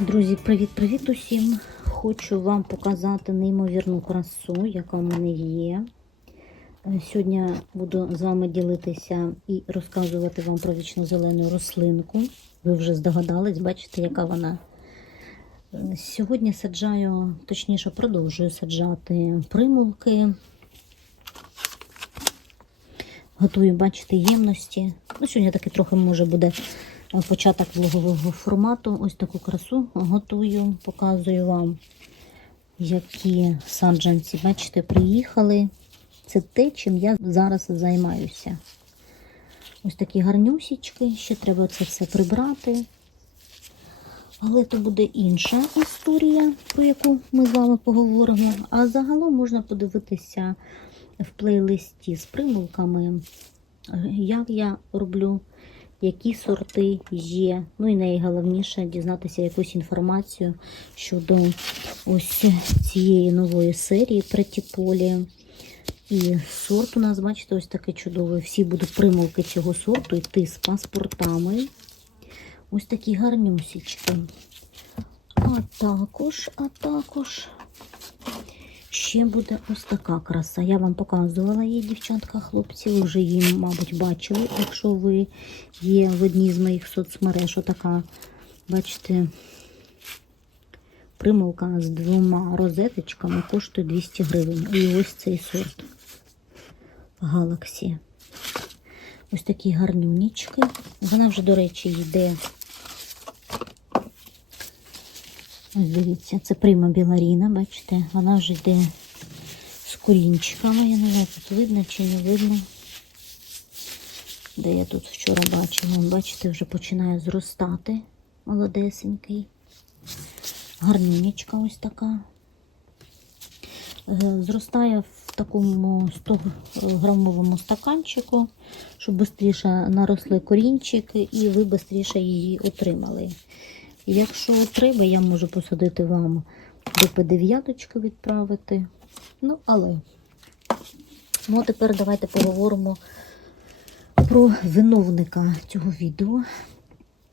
Друзі, привіт-привіт усім! Хочу вам показати неймовірну красу, яка в мене є. Е, Сьогодні буду з вами ділитися і розказувати вам про вічно зелену рослинку. Ви вже здогадались, бачите, яка вона. Е, Сьогодні саджаю, точніше, продовжую саджати примулки. Готую, бачите, ємності. Ну, сьогодні таки трохи може буде початок влогового формату. Ось таку красу готую, показую вам, які саджанці, бачите, приїхали. Це те, чим я зараз займаюся. Ось такі гарнюсічки, ще треба це все прибрати. Але то буде інша історія, про яку ми з вами поговоримо. А загалом можна подивитися в плейлисті з примулками, як я роблю, які сорти є. Ну і найголовніше дізнатися якусь інформацію щодо ось цієї нової серії Претіполі. І сорт у нас, бачите, ось такий чудовий. Всі будуть примулки цього сорту йти з паспортами. Ось такі гарнюсічки. А також, а також ще буде ось така краса. Я вам показувала її, дівчатка, хлопці. Ви вже її, мабуть, бачили, якщо ви є в одній з моїх соцмереж. Отака, бачите, примулка з двома розеточками коштує 200 гривень. І ось цей сорт Галаксі. Ось такі гарнюнічки. Вона вже, до речі, йде. Ось дивіться, це прима біларіна, бачите, вона вже йде з корінчиками. Я не знаю, тут видно чи не видно. Де я тут вчора бачила, бачите, вже починає зростати молодесенький. Гарнюнечка ось така. Е, Зростає в такому 100-грамовому стаканчику, щоб швидше наросли корінчики і ви швидше її отримали. Якщо треба, я можу посадити вам до П9 відправити. Ну, але ну, а тепер давайте поговоримо про виновника цього відео.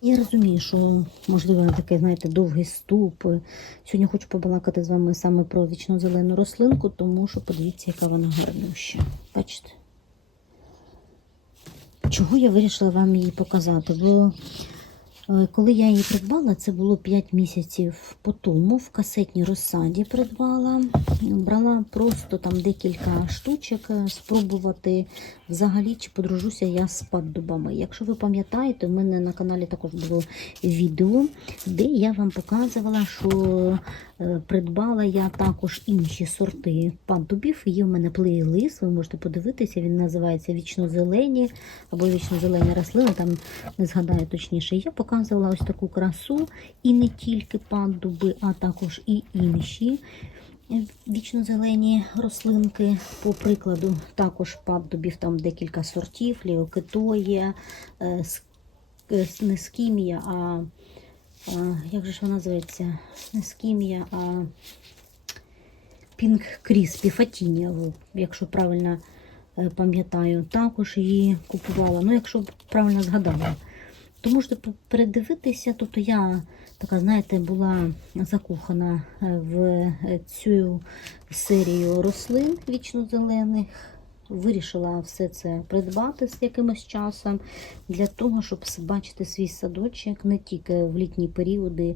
Я розумію, що, можливо, таке, знаєте, довгий ступ. Сьогодні хочу побалакати з вами саме про вічно зелену рослинку, тому що подивіться, яка вона гарнюща. Бачите? Чого я вирішила вам її показати? Бо коли я її придбала, це було 5 місяців по тому, в касетній розсаді придбала. Брала просто там декілька штучок, е, спробувати взагалі, чи подружуся я з паддубами. Якщо ви пам'ятаєте, у мене на каналі також було відео, де я вам показувала, що е, придбала я також інші сорти паддубів. Є в мене плейлист, ви можете подивитися, він називається Вічно-зелені або вічно-зелені рослини, там не згадаю точніше. Я показувала ось таку красу, і не тільки паддуби, а також і інші. Вічно-зелені рослинки, по прикладу, також паддубів там декілька сортів, ліокетоє, е, с- е, с- не скімія, а, а як же ж вона називається? Не скімія, а Пінк Кріспі, Фатінія, якщо правильно е, пам'ятаю, також її купувала. Ну, якщо правильно згадала. То можете передивитися, тобто я така, знаєте, була закохана е, в е, цю серію рослин вічно-зелених. Вирішила все це придбати з якимось часом для того, щоб бачити свій садочок не тільки в літні періоди,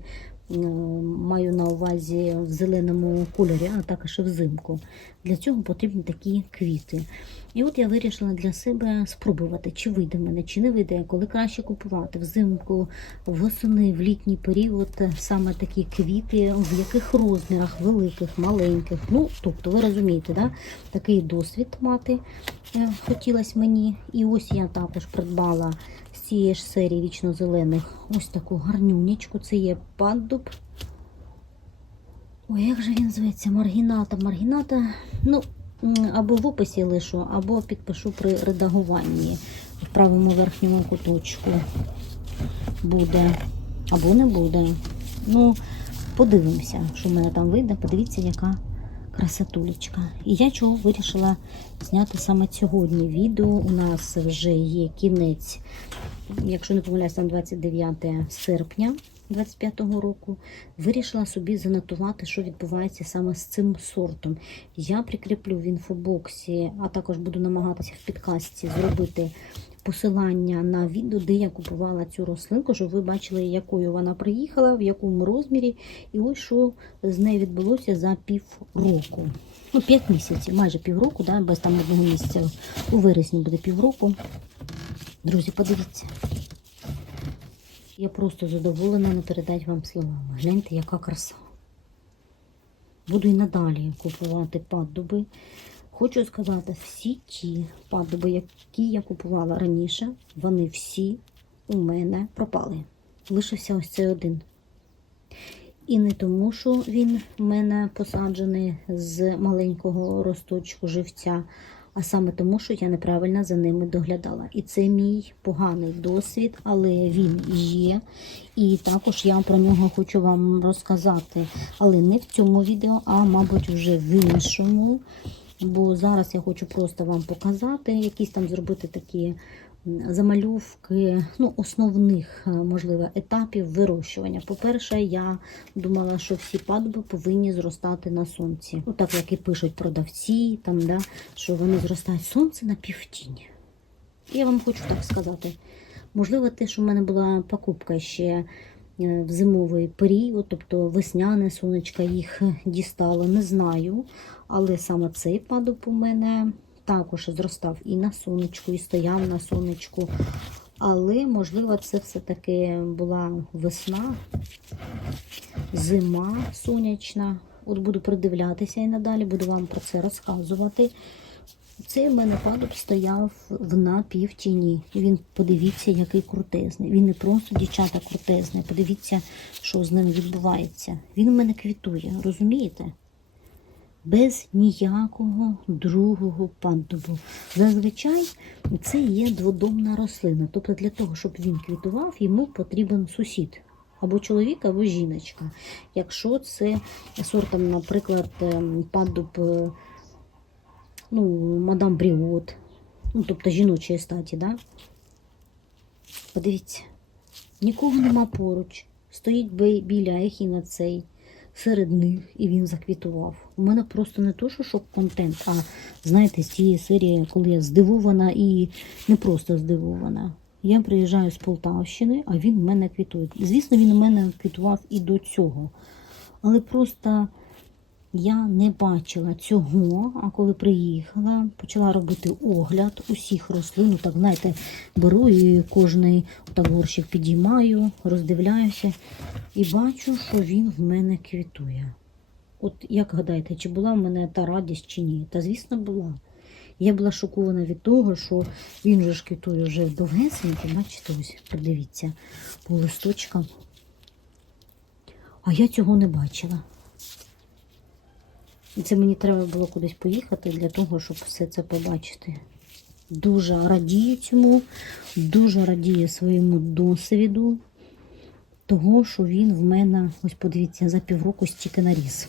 маю на увазі в зеленому кольорі, а також і взимку. Для цього потрібні такі квіти. І от я вирішила для себе спробувати, чи вийде мене, чи не вийде, коли краще купувати взимку, восени, в літній період саме такі квіти, в яких розмірах, великих, маленьких. Ну, тобто, ви розумієте, да? такий досвід мати е, хотілося мені. І ось я також придбала цієї ж серії вічно-зелених ось таку гарнюнечку. Це є паддуб. Ой, як же він зветься? Маргіната. Маргіната. Ну, або в описі лишу, або підпишу при редагуванні в правому верхньому куточку. Буде. Або не буде. Ну, подивимося, що в мене там вийде. Подивіться, яка Красотулечка. І я чого вирішила зняти саме сьогодні відео. У нас вже є кінець, якщо не помиляюсь, там 29 серпня 25-го року. Вирішила собі занотувати, що відбувається саме з цим сортом. Я прикріплю в інфобоксі, а також буду намагатися в підкасті зробити посилання на відео, де я купувала цю рослинку, щоб ви бачили, якою вона приїхала, в якому розмірі, і ось що з нею відбулося за півроку. Ну, 5 місяців, майже півроку, да, без там одного місяця. У вересні буде півроку. Друзі, подивіться. Я просто задоволена не передати вам словами. Гляньте, яка краса. Буду і надалі купувати паддуби. Хочу сказати, всі ті паддуби, які я купувала раніше, вони всі у мене пропали. Лишився ось цей один. І не тому, що він в мене посаджений з маленького росточку живця, а саме тому, що я неправильно за ними доглядала. І це мій поганий досвід, але він є. І також я про нього хочу вам розказати. Але не в цьому відео, а, мабуть, вже в іншому. Бо зараз я хочу просто вам показати, якісь там зробити такі замальовки ну, основних, е, можливо, етапів вирощування. По-перше, я думала, що всі падуби повинні зростати на сонці. Ну, так як і пишуть продавці, там, да, що вони зростають сонце на півтіні. Я вам хочу так сказати. Можливо, те, що в мене була покупка ще в зимовий період, тобто весняне сонечко їх дістало, не знаю. Але саме цей падуб у мене також зростав і на сонечку, і стояв на сонечку. Але, можливо, це все-таки була весна, зима сонячна. От буду придивлятися і надалі, буду вам про це розказувати. Цей в мене падуб стояв в напівтіні. Він, подивіться, який крутезний. Він не просто дівчата крутезний. Подивіться, що з ним відбувається. Він у мене квітує, розумієте? Без ніякого другого паддубу. Зазвичай це є дводомна рослина. Тобто для того, щоб він квітував, йому потрібен сусід. Або чоловік, або жіночка. Якщо це сортом, наприклад, ем, паддуб е, ну, мадам Бріот, ну, тобто жіночої статі, да? Подивіться, нікого нема поруч. Стоїть бі- біля ехіна цей серед них, і він заквітував. У мене просто не то, що шок-контент, а знаєте, з цієї серії, коли я здивована і не просто здивована. Я приїжджаю з Полтавщини, а він в мене квітує. Звісно, він у мене квітував і до цього. Але просто я не бачила цього, а коли приїхала, почала робити огляд усіх рослин. Ну, Так, знаєте, беру і кожний так горщик підіймаю, роздивляюся і бачу, що він в мене квітує. От як гадаєте, чи була в мене та радість, чи ні? Та звісно, була. Я була шокована від того, що він же ж вже довгесенький, бачите, ось, подивіться, по листочкам. А я цього не бачила. І це мені треба було кудись поїхати для того, щоб все це побачити. Дуже радію цьому, дуже радію своєму досвіду того, що він в мене, ось подивіться, за півроку стільки наріс.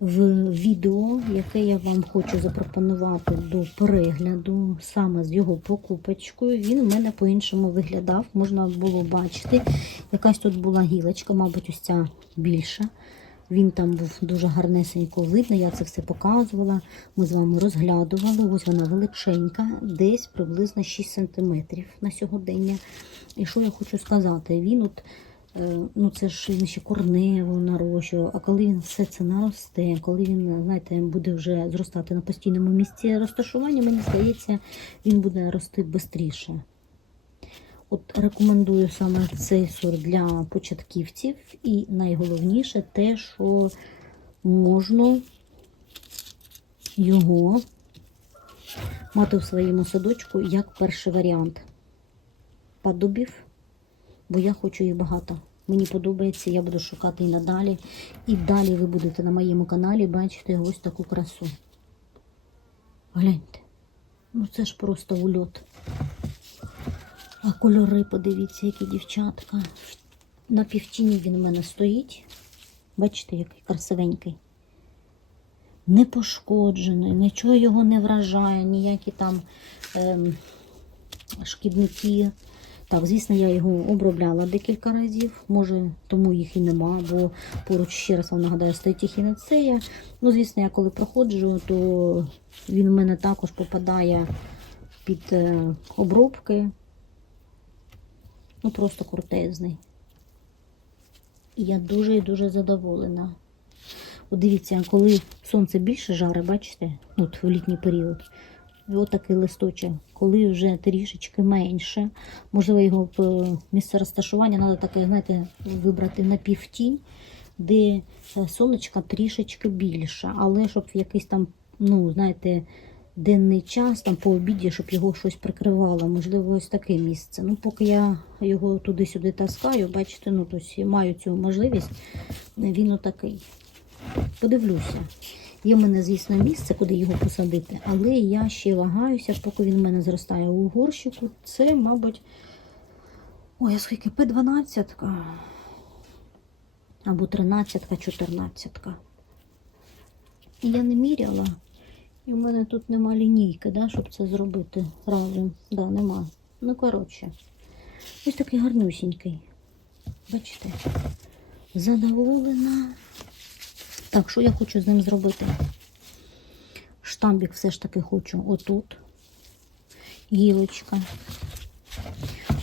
В відео, яке я вам хочу запропонувати до перегляду, саме з його покупочкою, він в мене по-іншому виглядав. Можна було бачити, якась тут була гілочка, мабуть, ось ця більша. Він там був дуже гарнесенько видно, я це все показувала. Ми з вами розглядували. Ось вона величенька, десь приблизно 6 см на сьогодення. І що я хочу сказати? Він от, е, ну це ж він ще корнево нарощував, а коли він все це наросте, коли він, знаєте, буде вже зростати на постійному місці розташування, мені здається, він буде рости швидше. От рекомендую саме цей сорт для початківців. І найголовніше те, що можна його мати в своєму садочку як перший варіант падубів, бо я хочу їх багато. Мені подобається, я буду шукати і надалі. І далі ви будете на моєму каналі бачити ось таку красу. Гляньте, ну це ж просто ульот. А кольори, подивіться, які дівчатка. На півтіні він у мене стоїть. Бачите, який красивенький. не пошкоджений, нічого його не вражає, ніякі там ем, шкідники. Так, звісно, я його обробляла декілька разів, може, тому їх і нема, бо поруч, ще раз вам нагадаю, стоїть ехінацея. Ну, звісно, я коли проходжу, то він в мене також попадає під е, обробки. Ну, просто крутезний. І я дуже і дуже задоволена. От дивіться, коли сонце більше жаре, бачите, от в літній період. От такий листочок. Коли вже трішечки менше, можливо, його місце розташування треба таке, знаєте, вибрати на півтінь, де е, сонечка трішечки більше, але щоб якийсь там, ну, знаєте, денний час, там по обіді, щоб його щось прикривало. Можливо, ось таке місце. Ну, поки я його туди-сюди таскаю, бачите, ну, тобто маю цю можливість, він отакий. Подивлюся. Є в мене, звісно, місце, куди його посадити, але я ще вагаюся, поки він в мене зростає у горщику. Це, мабуть, ой, а скільки П12 або 13, 14. І я не міряла. І в мене тут нема лінійки, да, щоб це зробити разом. Да, нема. Ну, коротше, ось такий гарнюсінький. Бачите? Задоволена. Так, що я хочу з ним зробити? Штамбік все ж таки хочу отут. Гілочка.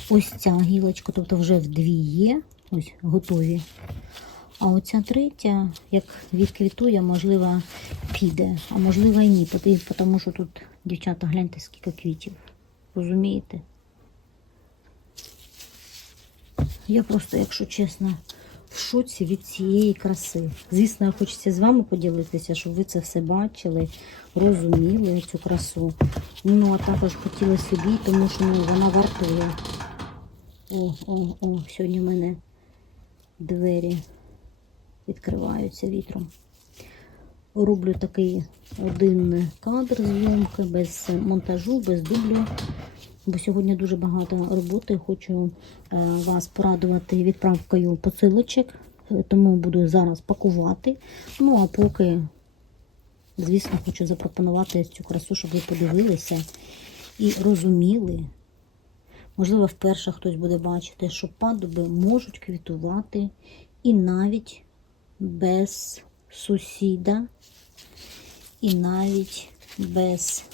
Ось ця гілочка, тобто вже вдві є. Ось готові. А оця третя, як відквітує, можливо, піде, а можливо і ні. Тому що тут, дівчата, гляньте, скільки квітів. Розумієте? Я просто, якщо чесно, в шоці від цієї краси. Звісно, хочеться з вами поділитися, щоб ви це все бачили, розуміли цю красу. Ну, а також хотіла собі, тому що ну, вона вартує. О, о, о, сьогодні в мене двері відкриваються вітром. Роблю такий один кадр зйомки без монтажу, без дублю. Бо сьогодні дуже багато роботи. Хочу е, вас порадувати відправкою посилочок, е, тому буду зараз пакувати. Ну а поки, звісно, хочу запропонувати цю красу, щоб ви подивилися і розуміли. Можливо, вперше хтось буде бачити, що падуби можуть квітувати і навіть без сусіда, і навіть без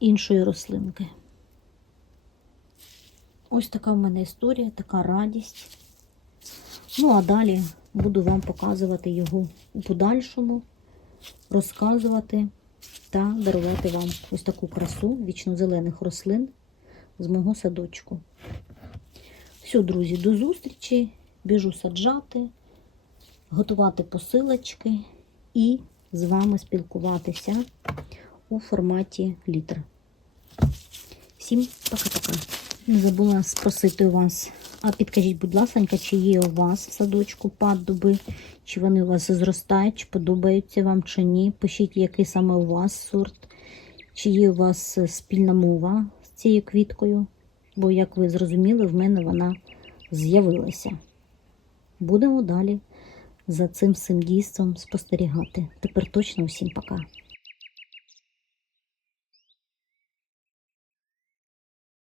іншої рослинки. Ось така в мене історія, така радість. Ну, а далі буду вам показувати його у подальшому, розказувати та дарувати вам ось таку красу вічно-зелених рослин з мого садочку. Все, друзі, до зустрічі. Біжу саджати, готувати посилочки і з вами спілкуватися у форматі літр. Всім пока-пока. Не забула спросити у вас, а підкажіть, будь ласка, чи є у вас в садочку паддуби, чи вони у вас зростають, чи подобаються вам, чи ні. Пишіть, який саме у вас сорт, чи є у вас спільна мова з цією квіткою, бо, як ви зрозуміли, в мене вона з'явилася. Будемо далі за цим всім дійством спостерігати. Тепер точно усім пока.